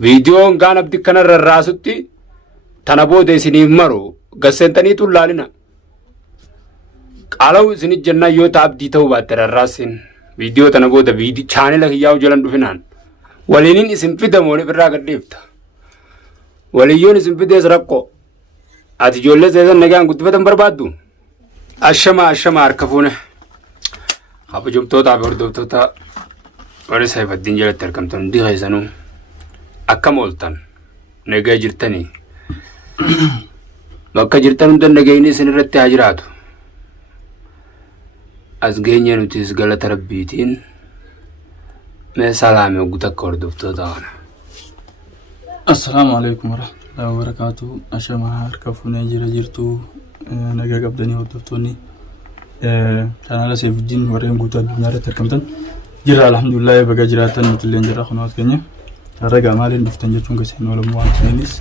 Videoon gaan abdi kana rarraasutti tana booda isiniif maru gassentanii tullaalina. Qaalaw isinit jennaa yoo ta abdii ta'uu baatte rarraasin video tana booda chaanela kiyyaa'u jalan dhufinaan waliinin isin fidamoon irraa gaddeefta. Waliyyoon isin fidees rakkoo ati ijoollee seesan nagaan guddifatan barbaaddu. Ashama harka fuune kabajamtootaa fi hordoftoota warri Saifaddiin jalatti argamtan hundi keessanuu akkam ooltan nagaa jirtanii bakka jirtan hunda nagayni isin irratti haa jiraatu. As geenye nutis galata rabbiitiin mee salaame ogguta akka hordoftoota kana. Assalamu alaikum warahmatullahi wabarakatuh. Ashama harka fuune jirtu nagaa qabdanii hordoftoonni channel Saifaddiin warreen guutuu addunyaa irratti argamtan jira alhamdulillah baga jiraatan nutilleen jira kunuwaat keenya ragaa maaliin dhuftan jechuun keessan walamu waan seenis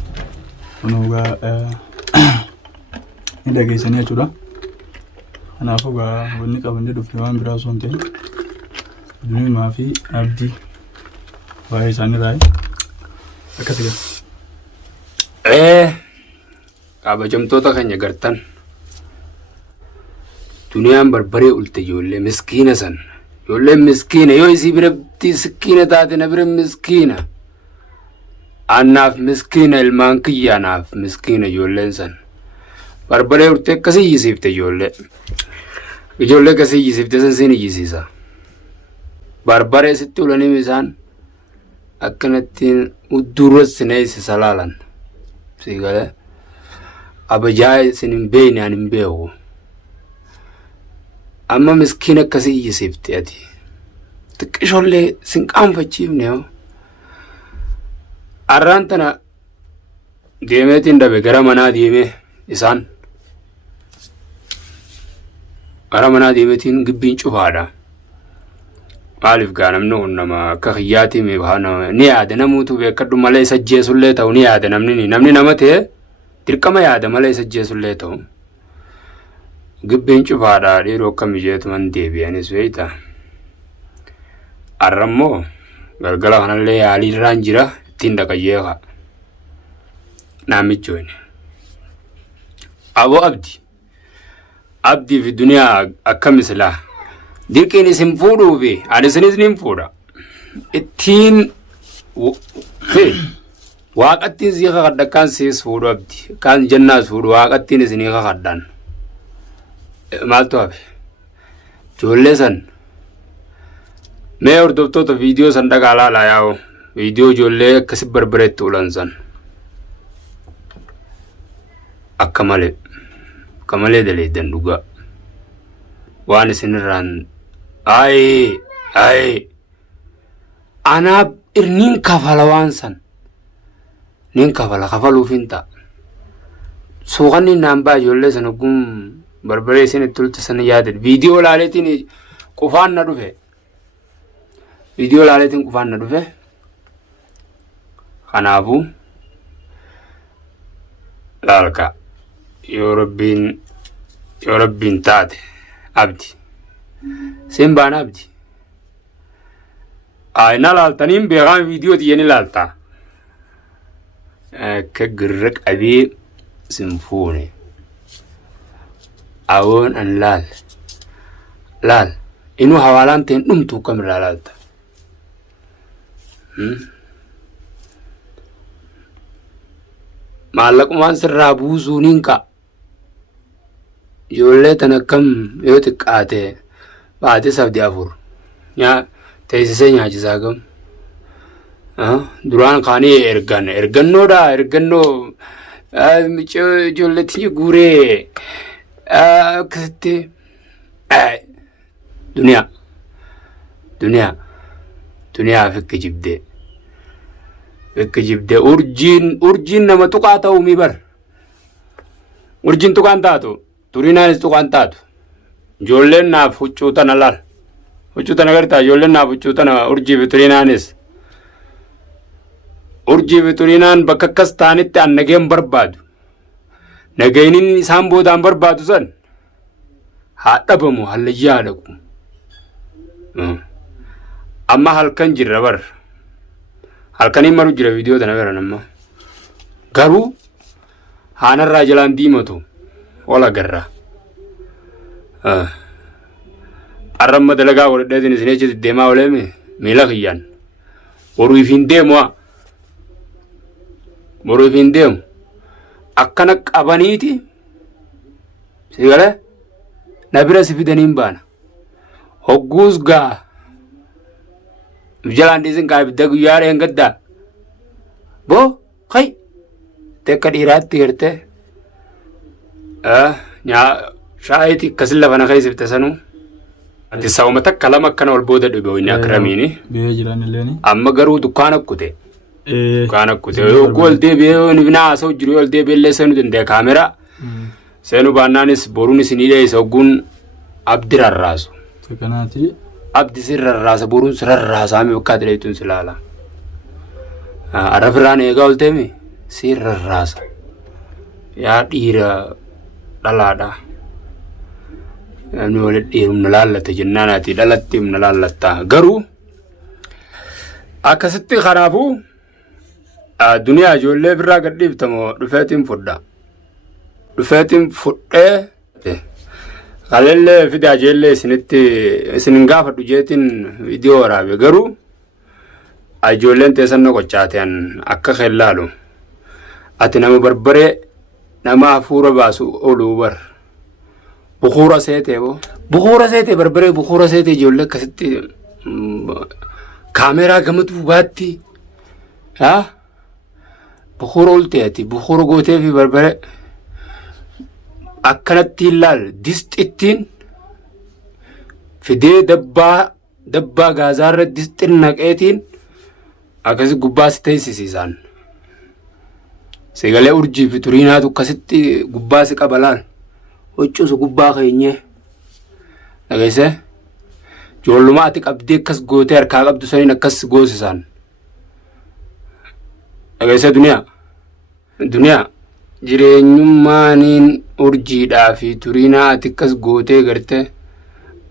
kunuugaa ni dhageessanii jechuudha. Kanaafuu wanni qabannee dhufne waan biraa osoo hin ta'in Dunimaa fi Abdii waa'ee isaanii raa'ee akkasii kabajamtoota keenya gartan duniyaan barbaree ulte ijoollee miskiina san ijoollee miskiina yoo isii biratti miskiina taate na bira miskiina annaaf miskiina ilmaan kiyyaanaaf miskiina ijoolleen san barbaree ulte akkasii yisiifte ijoollee akkasii yisiifte san siin yisiisa barbaree sitti ulanii isaan akkanattiin udduurras sineessi salaalan siigale abajaa isin hin beekne ani hin beeku. Amma miskiina akkasii yisiifte ati xiqqishoollee sin qaanfachiifne yoo arraan tana deemeetiin dhabe gara manaa deemee isaan gara manaa deemeetiin gibbiin cufaadha. Maaliif gaa namni kun nama akka kiyyaatii ni yaada namuutu beekadhu malee isa ajjeesullee ta'u ni yaada namni nama ta'e dirqama yaada malee isa ajjeesullee ta'u. Gibbiin cufaadha dhiiroo akkam ijeetuman deebi'anis beeyta. Arrammoo galgala kanallee yaaliirraan jira ittiin dhaqayyeeqa. Naamichooni. Aboo Abdii fi duniyaa akkam islaa. Dirqiin isin fuudhuu fi ani isinis nin fuudha. Ittiin waaqattiin sii kakadha akkaan siis fuudhu Abdii. Akkaan jannaas fuudhu waaqattiin isinii kakadhaan. Maaltu hafe ijoollee san mee hordoftoota viidiyoo san dhagaa laalaa yaa'u viidiyoo ijoollee akkasi barbareetti ulan san akka malee daleeddan dhugaa waan isinirraan anaaf irniin kafala waan san nin kafaluuf hin ta'a suuqanni naan baa ijoollee san ogum barbaree isin itti ulti sana yaadad viidiyoo laaleetiin qufaan na dhufe kanaafuu laalka yoo rabbiin taate Abdi sin baan Abdi na laaltaniin beekaan viidiyoo tiyyani laaltaa akka girra qabee sin fuune awoon an laal inuu hawaalaan ta'in dhumtuu kamirraa laalta. Maallaqumaan sirraa buusuu niin qa'a. Ijoollee tan akkam yoo xiqqaate baatee sabdi afur teessisee nyaachisaa gam. Duraan kaanii ergannoo ijoolleetti guuree akkasitti duniyaa fikki jibdee urjiin nama tuqaa ta'uu mi bar urjiin tuqaan taatu turinaanis tuqaan taatu ijoolleen naaf huccuu tana laal huccuu tana gartaa ijoolleen naaf huccuu tana urjii fi turinaanis urjii fi turinaan bakka akkas ta'anitti an nageen barbaadu nageenin isaan boodaan barbaadu san haa dhabamu hallayyaa dhaqu amma halkan jirra bar halkanii maru jira viidiyoo tana bira namma garuu haanarraa jalaan diimatu wala garra arramma dalagaa godhadheetin isin ejjeti deemaa oleeme miila kiyyaan boruuf hin deemu akkana qabaniiti sigale na bira si fidaniin baana hogguus gaa jalaan dhiisin kaa ibidda guyyaadha hin gaddaa boo kai tekka dhiiraatti garte shaayiti akkasin lafana keessifte sanuu ati sawuma takka lama akkana wal booda dhube wayni akramiini amma garuu dukkaana kute wal deebi'ee nibinaa haasa'u jiru wal deebi'ee illee seenuu danda'e kaameraa seenuu baannaanis boruunis ni dheeysa hogguun abdi rarraasu abdi si rarraasa boruun si rarraasaami bakkaati dheeytuun si laala arrafirraan eegaa ol teemi si rarraasa yaa dhiira dhalaadha namni walitti dhiirumna laallata jennaanaati dhalatti humna laallatta garuu akkasitti kanaafuu duniyaa ijoollee birraa gadhiiftamoo dhufeetiin fudhee kalellee fidaa jeellee isinin gaafadhu jeetiin viidiyoo waraabe garuu ijoolleen teessannoo qochaatean akka kellaalu ati nama barbaree nama hafuura baasu ooluu bar bukuura seetee barbaree bukuura seetee ijoollee akkasitti kaameraa gama duubaatti bukuura oltee ati bukuura gootee fi barbaree akkanatti ilaal disxittiin fidee dabbaa gaazaarra disxin naqeetiin akkasi gubbaa si teessisiisaan sagalee urjii fi turiinaatu akkasitti gubbaa si qabalaal huccuusu gubbaa keenyee dhageesse ijoollummaa ati qabdee akkas gootee harkaa qabdu saniin akkas goosisaan dhageesse duniyaa jireenyummaaniin urjiidhaa fi turiinaa ati akkas gootee gartee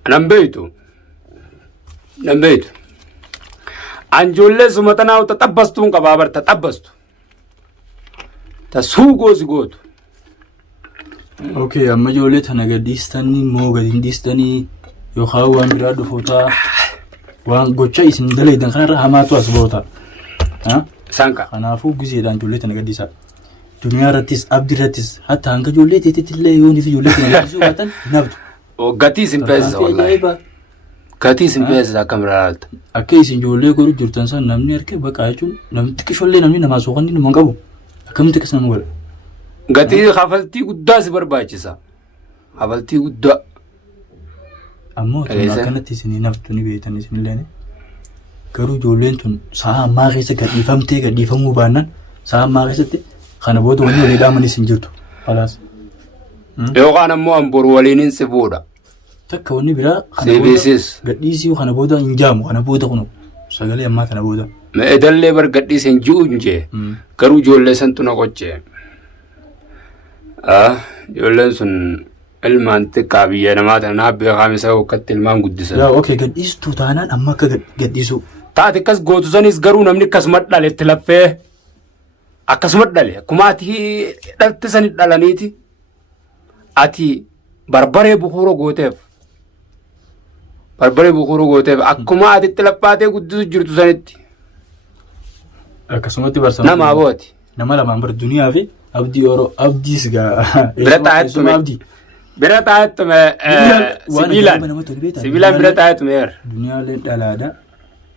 nan beeytu anjoollee sumatanaa taxabbastuun qabaa bar taxabbastu tasuu goosi gootu. Okay, amma ijoollee tana gadhiistanii moo gadi hin dhiistanii yookaan waan biraa dhufootaa waan gocha isin dalaydan kanarra hamaatu as boota. Sanka. Kanaafuu guseedhaan ijoollee tana gadhiisaa. Duniyaa irrattis abdii irrattis hatta hanga ijoollee teetetti illee yooniif ijoollee tana gadhiisuu baatan nabdu. Gatii isin feesisa wallahi. Gatii isin feesisa akkam ilaalta. Akka isin ijoollee godhu jirtan san namni harkee baqaa jechuun namni xiqqishollee namni namaa sooqanni nama qabu akkamitti akkas nama godha. Gatii hafaltii guddaa si barbaachisa. Hafaltii guddaa. Ammoo tun akkanatti isin naftu ni beektan isinillee garuu ijoolleen tun sa'a ammaa keessa gadhiifamuu baannaan sa'a ammaa keessatti kana booda wanni walii dhaamanis hin jirtu. Falaas. Yookaan ammoo amboru waliin si fuudha. Takka wanni biraa kana booda gadhiisii kana booda hin jaamu kana booda kunu sagalee ammaa kana booda. Meedallee bar gadhiis hin ji'u hin jee garuu ijoollee santu na qochee. Ijoolleen sun ilmaan xiqqaa biyya namaa tanaa beekaam isa hokkatti ilmaan guddisan. Yaa okay gadhiistuu taanaan amma akka gadhiisu. Taate akkas gootu sanis garuu namni akkasuma dhale itti laffee akkasuma dhale akkuma ati dhalti sani dhalaniiti ati barbaree bukuura gooteef akkuma ati itti laphaatee guddisu jirtu sanitti. Akkasumatti barsa. Nama abooti. Nama lamaan bar duniyaa fi abdii yeroo abdiis gaa. Bira taa'ettume sibiilaan bira taa'ettume yer. Duniyaaleen dhalaadha.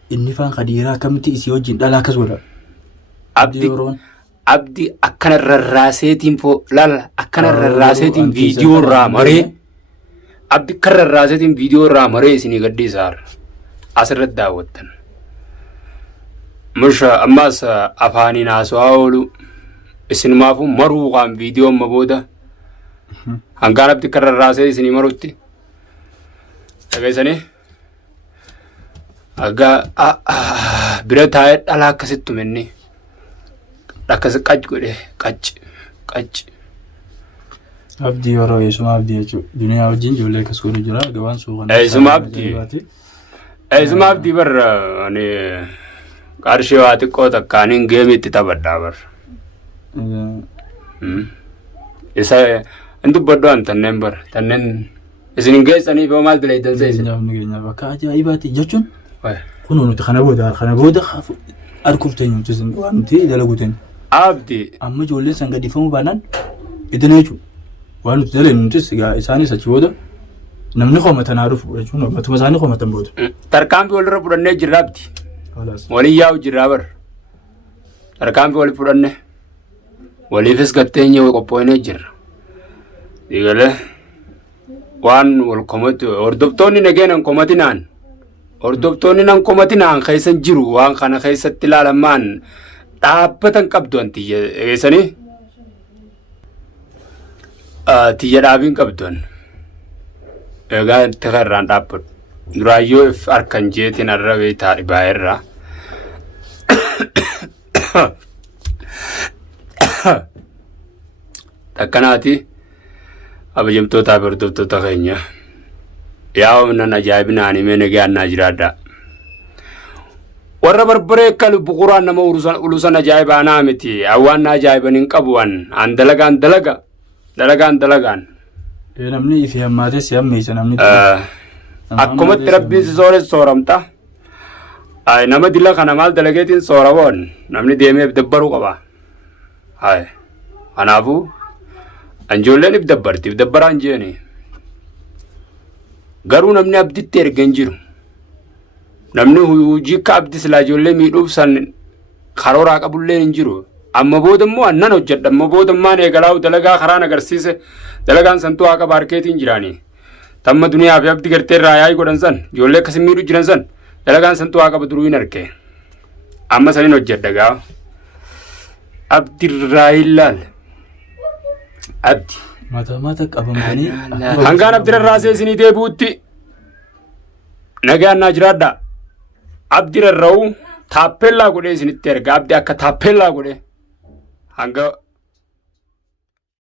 Inni faan qadiiraa akkamitti isii wajjin dhalaa akkas godha. Abdii akkana rarraaseetiin akkana rarraaseetiin viidiyoo irraa maree abdii akka rarraaseetiin viidiyoo irraa maree isinii gadhiisaar asirratti daawwattan. Musha ammas afaaniin haasawaa oolu isinumaafuu maruu qaan viidiyoo amma booda hangaan abdii akka rarraasee isinii marutti dhageessanii bira taa'ee dhalaa akkasitti menni akkas qac godhe qac. Abdii yeroo eessuma abdii jechuudha. Duniyaa wajjin ijoollee akkas godhu jira gabaan suuqan. Eessuma abdii barra qarshii waa xiqqoo takkaaniin geemiitti taphadhaa bar. Isa hin dubbadhu an tanneen bar tanneen isin geessaniif yoo maal dilaytan seesin. Bakka ajaa'ibaati jechuun kun nuti kana booda harkuftee nyamtisin waan nuti dalaguuteen. Abdi. Amma ijoolleen san gadhiifamuu baanaan iddina jechuudha. Waan nuti dalaynu nutis isaanis achi booda namni qoomatan haa dhufu jechuun matuma isaanii qoomatan booda. Tarkaanfii walirra fudhannee jirra abdi. Walii yaa'u jirraa bar. Tarkaanfii walii fudhanne. Waliifis gatteenye qophooynee jirra. Digalee waan wal komatu hordoftoonni nageenan komatinaan. Hordoftoonni nan komatinaan keessan jiru waan kana keessatti ilaalamaan dhaabbatan qabdu an tiyya eessanii. Tiyya dhaabiin qabduun egaa itti irraan dhaabbatu duraayyoo if harkan jeetiin arrabee taa'e baay'eerraa akkanaati abajamtootaa fi hordoftoota keenya yaa humnan ajaa'ibinaan himee nagaannaa jiraadhaa warra barbaree akka lubbu quraan nama ulusan ajaa'ibaanaa miti hawwaanna ajaa'iban hin qabuwan an dalagaan dalagaan namni ifi hammaatee si hammeessa namni akkumatti rabbiin si sooramta nama dila kana maal dalageetiin soorawoon namni deemeef dabbaruu qaba kanaafuu anjoolleen if dabbaraan jeeni garuu namni abditti ergan jiru namni hujii akka abdi silaa ijoollee miidhuuf san karooraa qabullee hin jiru amma booda immoo annan hojjedha amma booda immaan eegalaa'u dalagaa karaan agarsiise dalagaan santuu haqa baarkeetiin jiraanii tamma duniyaa fi abdi gartee irraa yaa'ii godhan san ijoollee akkasin miidhu jiran san dalagaan santuu haqa baduruu hin arge amma sanin hojjedha gaa abdi irraa ilaal abdi mata qabamanii hangaan abdi irraa seesinii deebi'utti nagaannaa jiraadha abdi irra'u taappellaa godhee isinitti erga abdi akka taappellaa godhee hanga